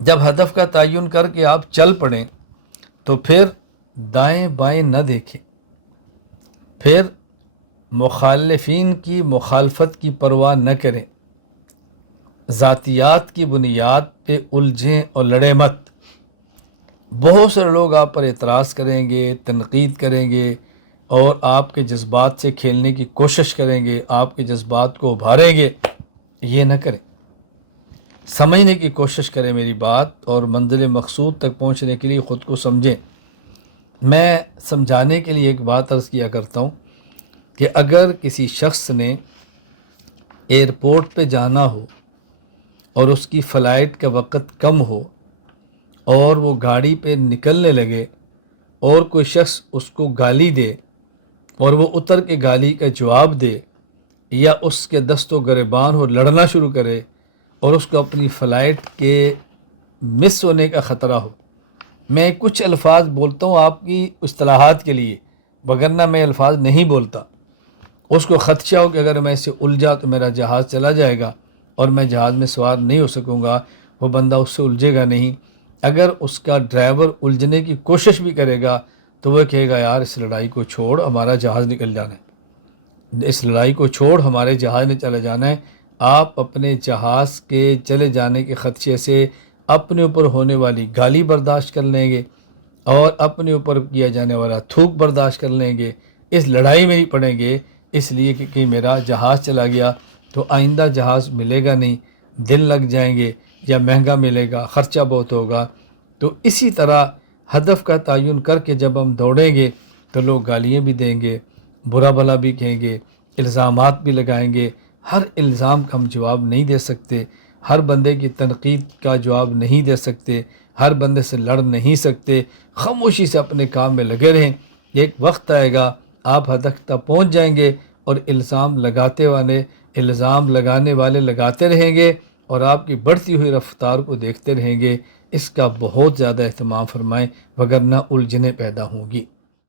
جب ہدف کا تعین کر کے آپ چل پڑیں تو پھر دائیں بائیں نہ دیکھیں، پھر مخالفین کی مخالفت کی پرواہ نہ کریں، ذاتیات کی بنیاد پہ الجھیں اور لڑیں مت۔ بہت سارے لوگ آپ پر اعتراض کریں گے، تنقید کریں گے اور آپ کے جذبات سے کھیلنے کی کوشش کریں گے، آپ کے جذبات کو ابھاریں گے۔ یہ نہ کریں، سمجھنے کی کوشش کریں میری بات، اور منزل مقصود تک پہنچنے کے لیے خود کو سمجھیں۔ میں سمجھانے کے لیے ایک بات عرض کیا کرتا ہوں کہ اگر کسی شخص نے ایئرپورٹ پہ جانا ہو اور اس کی فلائٹ کا وقت کم ہو اور وہ گاڑی پہ نکلنے لگے اور کوئی شخص اس کو گالی دے اور وہ اتر کے گالی کا جواب دے، یا اس کے دست و گریبان ہو لڑنا شروع کرے اور اس کو اپنی فلائٹ کے مس ہونے کا خطرہ ہو، میں کچھ الفاظ بولتا ہوں آپ کی اصطلاحات کے لیے، وگرنہ میں الفاظ نہیں بولتا۔ اس کو خدشہ ہو کہ اگر میں اسے الجھا تو میرا جہاز چلا جائے گا اور میں جہاز میں سوار نہیں ہو سکوں گا، وہ بندہ اس سے الجھے گا نہیں۔ اگر اس کا ڈرائیور الجھنے کی کوشش بھی کرے گا تو وہ کہے گا یار اس لڑائی کو چھوڑ، ہمارا جہاز نکل جانا ہے، اس لڑائی کو چھوڑ، ہمارے جہاز نے چلا جانا ہے۔ آپ اپنے جہاز کے چلے جانے کے خدشے سے اپنے اوپر ہونے والی گالی برداشت کر لیں گے اور اپنے اوپر کیا جانے والا تھوک برداشت کر لیں گے، اس لڑائی میں ہی پڑیں گے، اس لیے کہ میرا جہاز چلا گیا تو آئندہ جہاز ملے گا نہیں، دن لگ جائیں گے یا مہنگا ملے گا، خرچہ بہت ہوگا۔ تو اسی طرح ہدف کا تعین کر کے جب ہم دوڑیں گے تو لوگ گالیاں بھی دیں گے، برا بھلا بھی کہیں گے، الزامات بھی لگائیں گے۔ ہر الزام کا ہم جواب نہیں دے سکتے، ہر بندے کی تنقید کا جواب نہیں دے سکتے، ہر بندے سے لڑ نہیں سکتے۔ خاموشی سے اپنے کام میں لگے رہیں، ایک وقت آئے گا آپ ہدف تک پہنچ جائیں گے اور الزام لگانے والے لگاتے رہیں گے اور آپ کی بڑھتی ہوئی رفتار کو دیکھتے رہیں گے۔ اس کا بہت زیادہ اہتمام فرمائیں وگرنہ الجھنیں پیدا ہوں گی۔